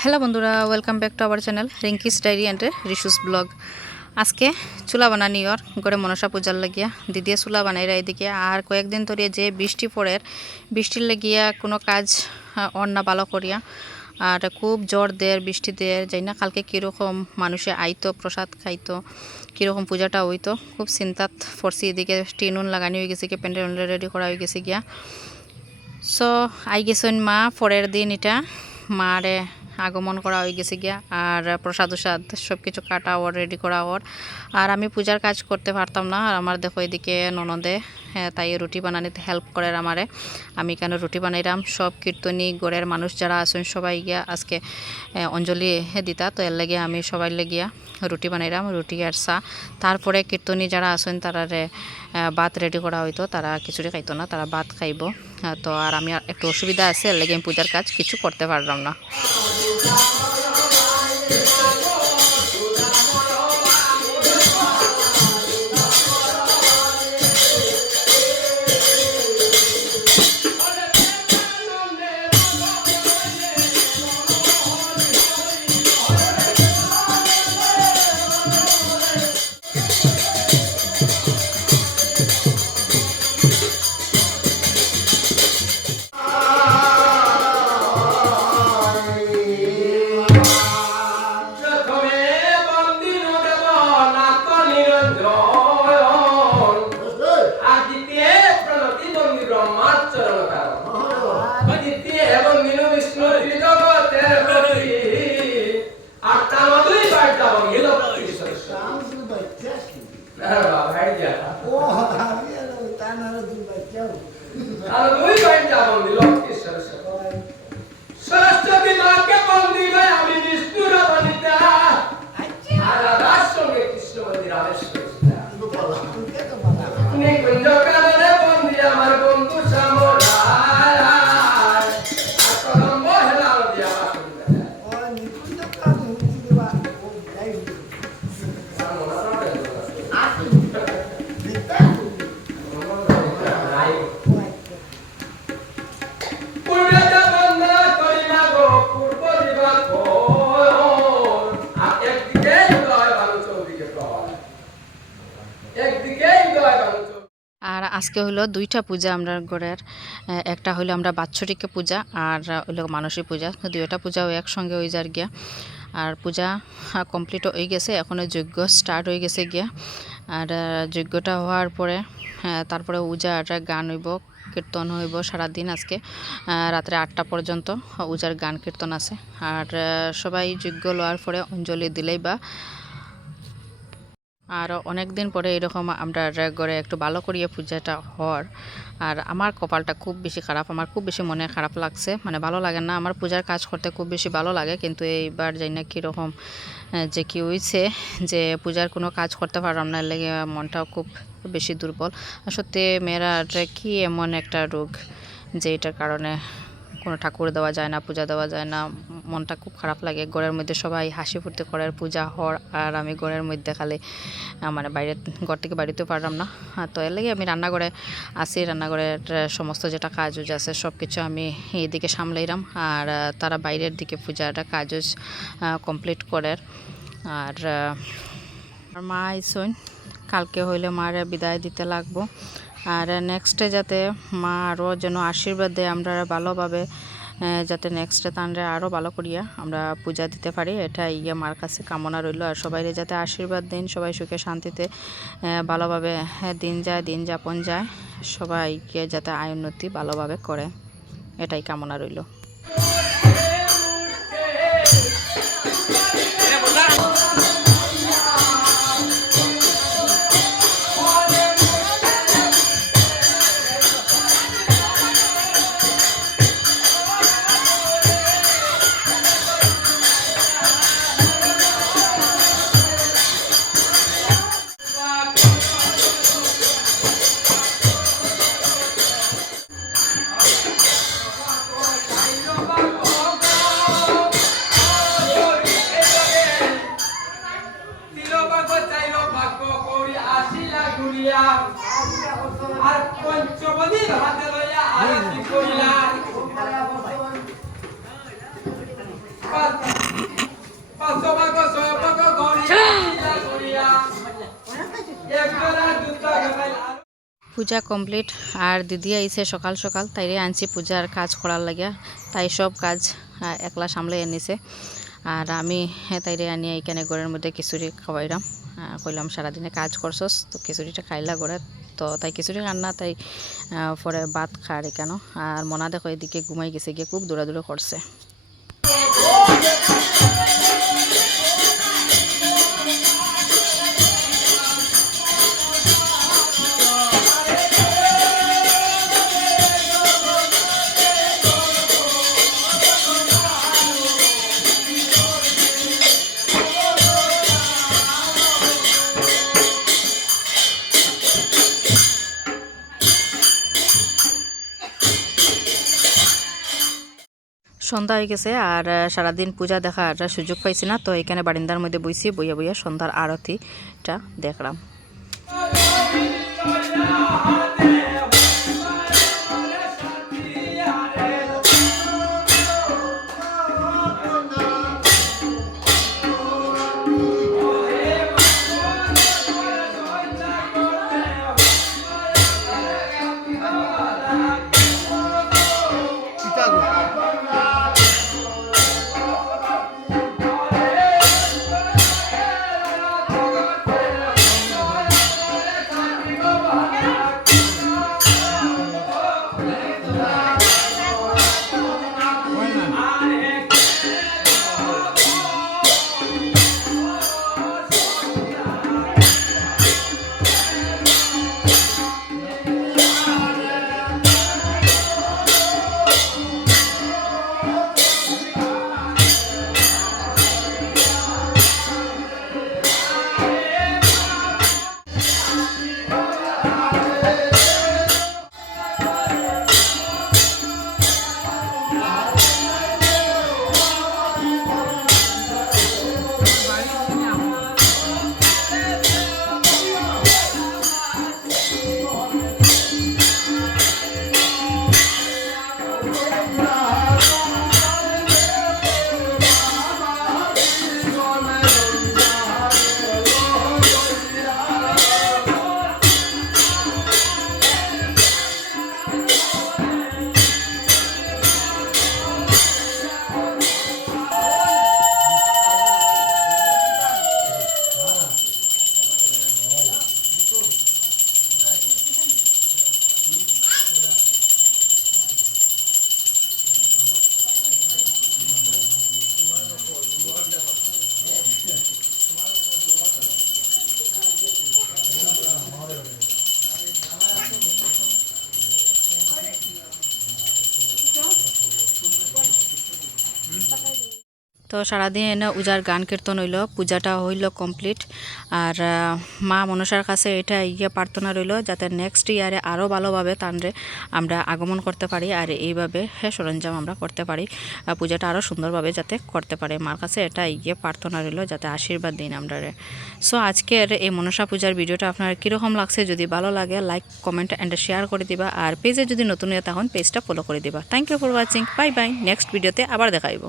Hello বন্ধুরা, welcome back to our channel Rinki's diary and Rishu's blog. আজকে চুলা বানানি ওর ঘরে মনসা পূজার লাগিয়া দিদিয়ে চুলা বানাইরা এদিকে। আর কয়েকদিন ধরে যে বৃষ্টি পড়ের, বৃষ্টির লাগিয়া কোনো কাজ ওর না ভালো করিয়া। আর খুব জ্বর দের বৃষ্টি দের যাই না কালকে কীরকম মানুষে আইতো প্রসাদ খাইতো, কীরকম পূজাটা হইতো, খুব চিন্তাত পড়ছি। এদিকে টিনুন লাগানি হয়ে গেছে গিয়া, প্যান্ডেল রেডি করা হয়ে গেছে গিয়া। সো আই গেছেন মা পরের দিন এটা মারে আগমন করা হয়ে গেছে গিয়া। আর প্রসাদ উসাদ সব কিছু কাটা ওর রেডি করা ওর। আর আমি পূজার কাজ করতে পারতাম না। আর আমার দেখো এদিকে ননদে তাই রুটি বানানিতে হেল্প করে আমারে। আমি কেন রুটি বানাইলাম, সব কীর্তনী গড়ের মানুষ যারা আছেন সবাই গিয়া আজকে অঞ্জলি দিতা, তো এর লাগিয়া আমি সবাই লাগিয়া রুটি বানাইলাম, রুটি আর চা। তারপরে কীর্তনী যারা আছেন তারারে ভাত রেডি করা হইতো, তারা খিচুড়ি খাইতো না, তারা ভাত খাইব। তো আর আমি একটু অসুবিধা আছে, এর লাগে আমি পূজার কাজ কিছু করতে পারলাম না। আর আজকে হলো দুইটা পূজা আমরা ঘরের, একটা হলো আমরা বাৎসরিক পূজা আর হলো মানসিক পূজা, দুইটা পূজাও একসঙ্গে হয়ে যার গিয়া। আর পূজা কমপ্লিট হয়ে গেছে, এখন যজ্ঞ স্টার্ট হয়ে গেছে গিয়া। আর যজ্ঞটা হওয়ার পরে তারপরে উজার গান হইব, কীর্তন হইব সারাদিন। আজকে রাত্রে 8টা পর্যন্ত উজার গান কীর্তন আছে। আর সবাই যজ্ঞ লওয়ার পরে অঞ্জলি দিলেই বা। আর অনেক দিন পরে এরকম আমরা ঘরে একটু ভালো করিয়ে পূজাটা হওয়ার। আর আমার কপালটা খুব বেশি খারাপ, আমার খুব বেশি মনে খারাপ লাগছে, মানে ভালো লাগে না। আমার পূজার কাজ করতে খুব বেশি ভালো লাগে, কিন্তু এইবার জানি না কীরকম যে কি হয়েছে যে পূজার কোনো কাজ করতে পারলাম না, লেগে মনটাও খুব বেশি দুর্বল। সত্যি মেয়েরা কি এমন একটা রোগ যে এটার কারণে কোনো ঠাকুর দেওয়া যায় না, পূজা দেওয়া যায় না, মনটা খুব খারাপ লাগে। ঘরের মধ্যে সবাই হাসি ফুর্তি করার পূজা হওয়ার, আর আমি ঘরের মধ্যে খালি মানে বাইরে ঘর থেকে বাড়িতেও পারলাম না। তো এর লাগে আমি রান্নাঘরে আসি, রান্নাঘরের সমস্ত যেটা কাজ আছে সব কিছু আমি এইদিকে সামলাইলাম। আর তারা বাইরের দিকে পূজাটা কাজও কমপ্লিট করে। আর মা আইসন কালকে হইলে মার বিদায় দিতে লাগবো। আর নেক্সটে যাতে মা আরও যেন আশীর্বাদ দেয়, আমরা ভালোভাবে যাতে নেক্সটে তানরে আরও ভালো করিয়া আমরা পূজা দিতে পারি, এটা মার কাছে কামনা রইল। আর সবাইরে যাতে আশীর্বাদ দিন, সবাই সুখে শান্তিতে ভালোভাবে দিন যায়, দিন যাপন যায়, সবাইকে যাতে আয় উন্নতি ভালোভাবে করে, এটাই কামনা রইল। পূজা কমপ্লিট আর দিদি আইছে সকাল সকাল তাইরে আনছি পূজার কাজ করার লাগিয়া তাই সব কাজ একলা সামলে এনেছে আর আমি তাইরে আনিয়ে এখানে ঘরের মধ্যে খিচুড়ি খাওয়াইলাম কইলাম সারাদিনে কাজ করছস তো খিচুড়িটা খাইলা ঘরে তো তাই খিচুড়ি রান্না তাই পরে ভাত খার কেন আর মনা দেখো এদিকে ঘুমাই গেছে গিয়ে খুব দৌড়াদৌড়ি করছে। সন্ধ্যা হয়ে গেছে আর সারাদিন পূজা দেখার সুযোগ পাইছি না তো এখানে বারিন্দার মধ্যে বইছি বইয়া বইয়া সন্ধ্যার আরতিটা দেখলাম। তো সারাদিন উজার গান কীর্তন হইল, পূজাটা হইল কমপ্লিট। আর মা মনসার কাছে এটা প্রার্থনা রইল যাতে নেক্সট ইয়ারে আরও ভালোভাবে তানরে আমরা আগমন করতে পারি আর এইভাবে সরঞ্জাম আমরা করতে পারি, পূজাটা আরও সুন্দরভাবে যাতে করতে পারে। মার কাছে এটা প্রার্থনা রইল যাতে আশীর্বাদ দিন আমরা। সো আজকের এই মনসা পূজার ভিডিওটা আপনার কীরকম লাগছে, যদি ভালো লাগে লাইক কমেন্ট অ্যান্ড শেয়ার করে দিবা আর পেজে যদি নতুন হয়ে তখন পেজটা ফলো করে দিবা। Thank you for watching, bye bye. Next ভিডিওতে আবার দেখাইব।